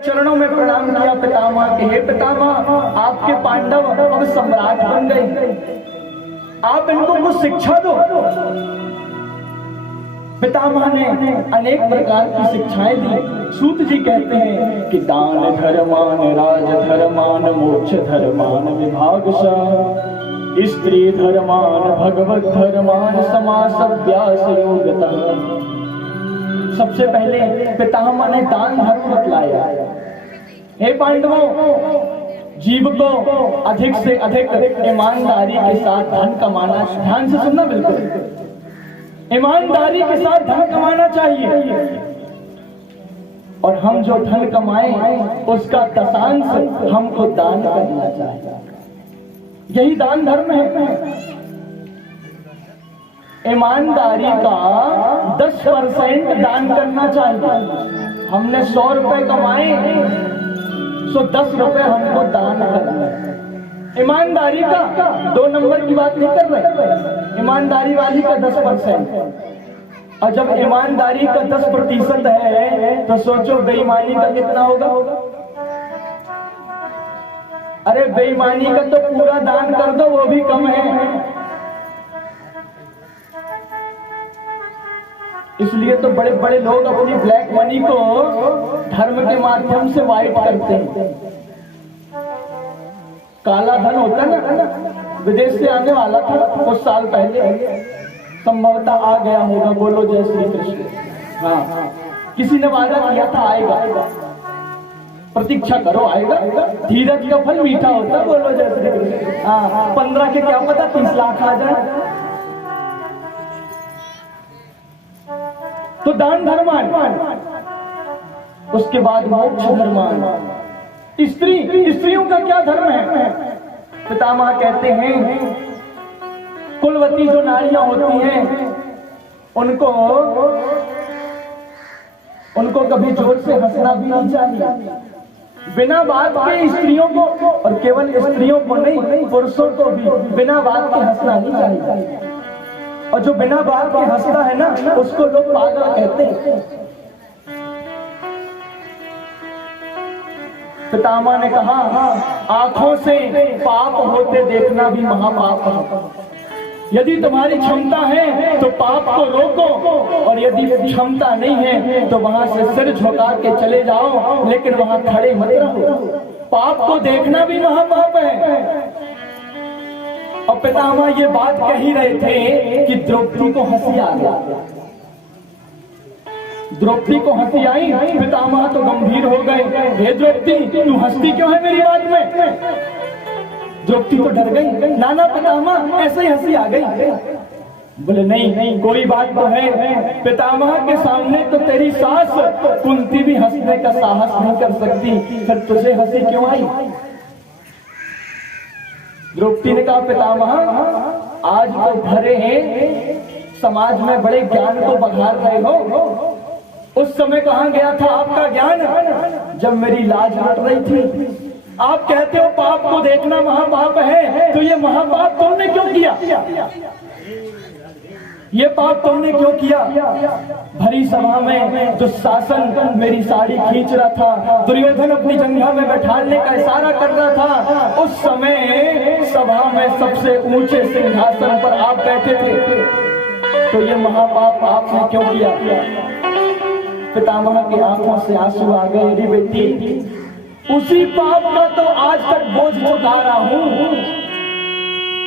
चरणों में प्रणाम किया पितामह के। हे पितामह, आपके पांडव अब सम्राट बन गए, आप इनको कुछ शिक्षा दो। पितामह ने अनेक प्रकार की शिक्षाएं दी। सूत जी कहते हैं कि दान धर्मान राज धर्मान मोक्ष धर्मान विभागशः स्त्री धर्मान भगवत धर्मान समासव्यास योगतः। सबसे पहले पितामह ने दान धर्म बतलाया। हे पांडवों, जीव को अधिक से अधिक ईमानदारी के साथ धन कमाना, ध्यान से सुनना, बिल्कुल ईमानदारी के साथ धन कमाना चाहिए। और हम जो धन कमाएं उसका दशांश हमको दान करना चाहिए। यही दान धर्म है। ईमानदारी का 10% दान करना चाहिए। हमने 100 रुपए कमाए, तो 10 रुपए हमको दान करना है। ईमानदारी का 2 नंबर की बात नहीं कर रहे, ईमानदारी वाली का 10%। और जब ईमानदारी का 10% है तो सोचो बेईमानी का कितना होगा। अरे बेईमानी का तो पूरा दान कर दो, वो भी कम है। इसलिए तो बड़े बड़े लोग अपनी ब्लैक मनी को धर्म के माध्यम से वाइट करते हैं। काला धन होता है ना, विदेश से आने वाला था कुछ साल पहले, संभवतः आ गया होगा। बोलो जय श्री कृष्ण। हाँ, किसी ने वादा किया था आएगा, प्रतीक्षा करो आएगा, धीरज का फल मीठा होता है। बोलो जय श्री कृष्ण। हाँ, 15 के क्या पता 30 लाख आ जाए। तो दान धर्मान, उसके बाद मोक्ष धर्मान। स्त्रियों का क्या धर्म है? पितामह कहते हैं कुलवती जो नारियां होती हैं उनको कभी जोर से हंसना भी नहीं चाहिए। बिना बात के स्त्रियों को, और केवल स्त्रियों को नहीं पुरुषों को भी बिना बात के हंसना नहीं चाहिए। और जो बिना बात के हंसता है ना, उसको लोग पागल कहते हैं। पितामह ने कहा आंखों से पाप होते देखना भी महापाप है। यदि तुम्हारी क्षमता है तो पाप को रोको, और यदि क्षमता नहीं है तो वहां से सिर झुका के चले जाओ, लेकिन वहां खड़े मत रहो। पाप को देखना भी महापाप है। और पितामह ये बात कह ही रहे थे कि द्रौपदी को हंसी आ गया। द्रौपदी को हंसी आई, पितामह तो गंभीर हो गए। हे द्रौपदी, तू हंसती क्यों है मेरी बात में? द्रौपदी तो डर गई। नाना पितामह, ऐसे ही हंसी आ गई। बोले नहीं कोई बात तो है। पितामह के सामने तो तेरी सास कुंती भी हंसने का साहस नहीं कर सकती, फिर तुझे हंसी क्यों आई? द्रौपदी ने कहा पितामह, आज तो भरे हैं समाज में बड़े ज्ञान को बघार रहे हो। उस समय कहां गया था आपका ज्ञान, जब मेरी लाज हट रही थी। आप कहते हो पाप को देखना महापाप है, तो ये महापाप तुमने क्यों किया? ये पाप तुमने क्यों किया? भरी सभा में दुशासन मेरी साड़ी खींच रहा था, दुर्योधन अपनी जंघा में बैठाने का इशारा कर रहा था। उस समय सभा में सबसे ऊंचे सिंहासन पर आप बैठे थे, तो ये महापाप आपने क्यों किया? पितामह की आंखों से आंसू आ गए। अरे बेटी, उसी पाप का तो आज तक बोझ उठा रहा हूं।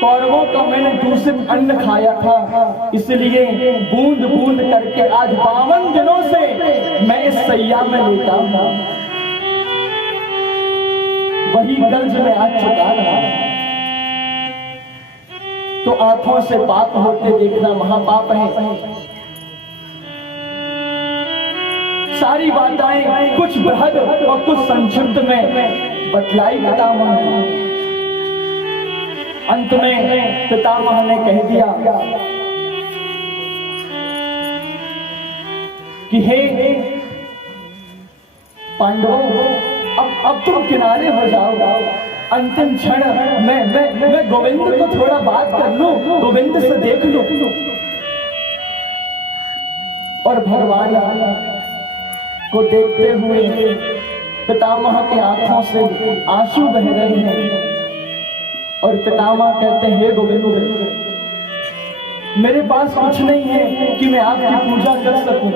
कौरवों का मैंने दूषित अन्न खाया था, इसलिए बूंद बूंद करके आज 52 दिनों से मैं इस सैया में लेटा हूं। वही कर्ज में आज चुका रहा। तो आंखों से पाप होते देखना महापाप है। सारी बातें कुछ बृहद और कुछ संक्षिप्त में बतलाई पितामह ने। अंत में पितामह ने कह दिया कि हे पांडवों, अब तुम किनारे हो जाओ। अंतिम क्षण मैं गोविंद को थोड़ा बात कर लूं, गोविंद से देख लूं। और भगवान को देखते हुए पितामह के आंखों से आंसू बह रहे हैं और पितामह कहते हैं, हे गोविंद, मेरे पास कुछ नहीं है कि मैं आपकी पूजा कर सकूं।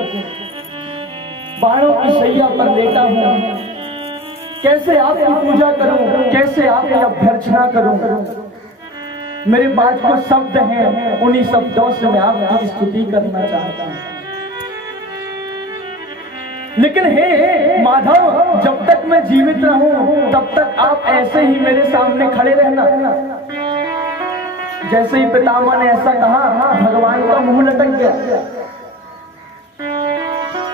बाणों की शैया पर लेटा हूं, कैसे आपकी पूजा करूं, कैसे आपकी अभ्यर्चना करूं। मेरे पास कुछ शब्द हैं, उन्हीं शब्दों से मैं आपकी स्तुति करना चाहता हूं। लेकिन हे माधव, जब तक मैं जीवित रहूं तब तक आप ऐसे ही मेरे सामने खड़े रहना। जैसे ही पितामह ने ऐसा कहा, भगवान का मुंह लटक गया।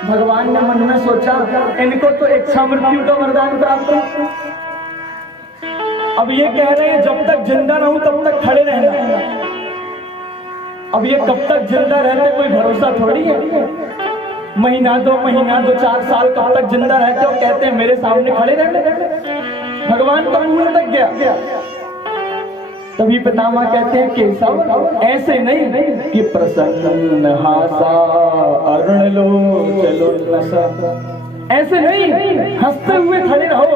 भगवान ने मन में सोचा, इनको तो इच्छा मृत्यु का वरदान प्राप्त है। अब ये कह रहे हैं जब तक जिंदा रहूं तब तक खड़े रहना। अब ये कब तक जिंदा रहते कोई भरोसा थोड़ी है। महीना दो 4 साल कब तक जिंदा रहते हो, कहते हैं मेरे सामने खड़े रहने। भगवान का मुंह लटक गया। तभी पितामह कहते हैं, केशव ऐसे नहीं कि प्रसन्न हासा अरुण लो चलो नसा, ऐसे नहीं, हंसते हुए खड़े रहो।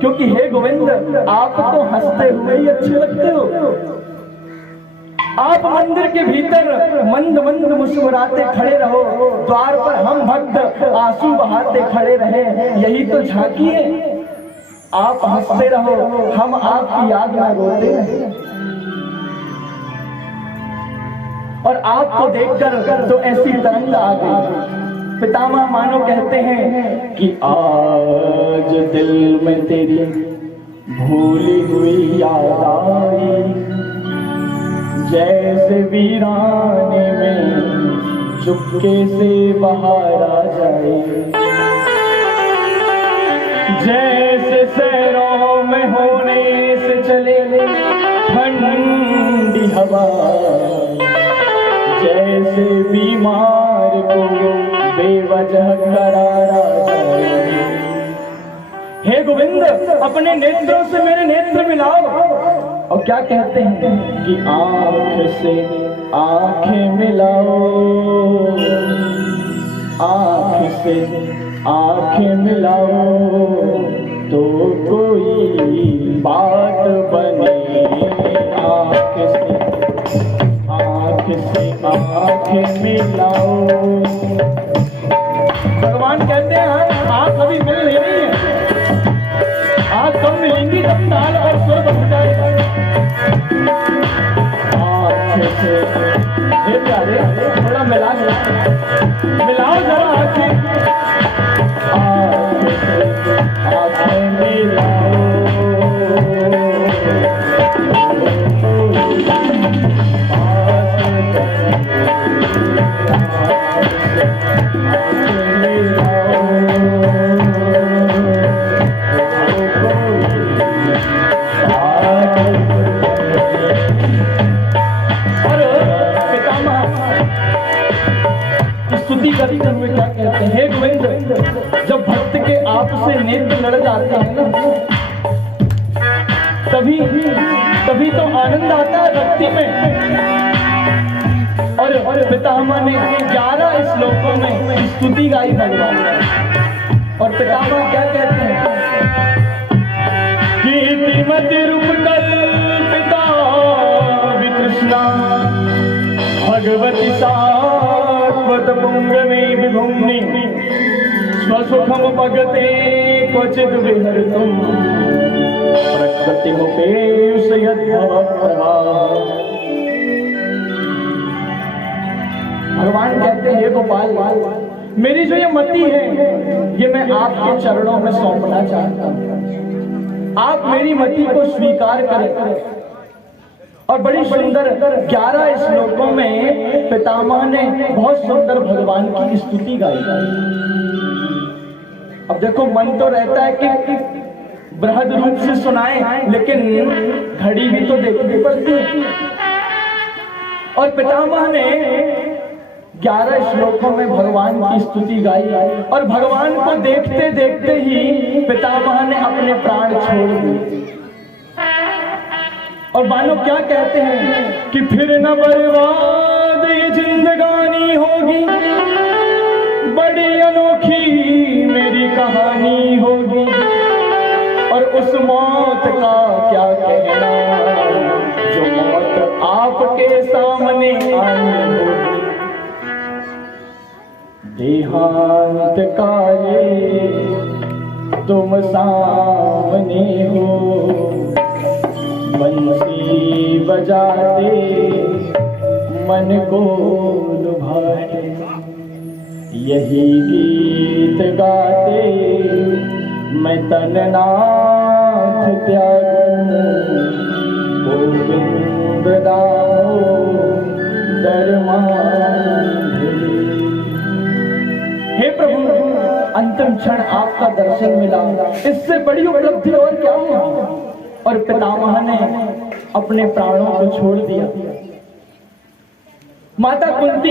क्योंकि हे गोविंद, आप तो हंसते हुए ही अच्छे लगते हो। आप मंदिर के भीतर मंद मंद मुस्कुराते खड़े रहो, द्वार पर हम भक्त आंसू बहाते खड़े रहे, यही तो झांकी है। आप हंसते रहो, हम आपकी याद में रोते रहे। और आपको देखकर तो ऐसी तरंग आ गई। पितामह मानो कहते हैं कि आज दिल में तेरी भूली हुई याद आई, जैसे वीराने में चुपके से बाहर आ जाए, जैसे शहरों में होने से चले ठंडी हवा, जैसे बीमार को बेवजह करारा जाए। हे गोविंद, अपने नेत्रों से मेरे नेत्र मिलाओ। और क्या कहते हैं कि आंख से आंखें मिलाओ, आंख से आंखें मिलाओ तो कोई बात बने। आंख से आंखें मिलाओ। भगवान कहते हैं, आंख अभी मिल नहीं रही है, आंख कब मिलेंगी तब ताल और सुर बन जाएगा। आंख से हे प्यारे, थोड़ा मिलाओ जरा आंखें। आंखें मिलाओ, स्तुति करते हुए क्या कहते हैं, हे गोविंद, जब भक्त के आपसे नेत्र लड़ जाते हैं ना, तभी तो आनंद आता है भक्ति में। और पितामह ने 11 श्लोकों में स्तुति गाई भगवान। और पितामह क्या कहते हैं, कीर्तिमति रूप कल्पिता वितृष्णा भगवती सात्वत पुंगवी विभुम्नि, स्वसुखम भगते क्वचित विहर्तुम प्रकृतिमुपेशयत् भवप्रभा। भगवान कहते हैं, हे गोपाल, मेरी जो ये मति है, ये मैं आपके चरणों में सौंपना चाहता हूं। आप मेरी मति को स्वीकार करें। और बड़ी सुंदर 11 श्लोकों में पितामह ने बहुत सुंदर भगवान की स्तुति गाई। अब देखो, मन तो रहता है कि बृहद रूप से सुनाए, लेकिन घड़ी भी तो देखनी पड़ती है। और पितामह ने 11 श्लोकों में भगवान की स्तुति गाई। और भगवान को देखते देखते ही पितामह ने अपने प्राण छोड़ दिए। और मानो क्या कहते हैं कि फिर न बर्बाद ये जिंदगानी होगी, बड़ी अनोखी मेरी कहानी होगी। मौत का क्या कहना, जो मौत आपके सामने आई होगी। देहांत काले तुम सामने हो, बंसी बजाते मन को लुभाते, यही गीत गाते मैं तननाथ त्यागूं, गोविंद दामोदर माधवी। हे प्रभु, अंतिम क्षण आपका दर्शन मिला, इससे बड़ी उपलब्धि और क्या होगी। और पितामह ने अपने प्राणों को छोड़ दिया। माता कुंती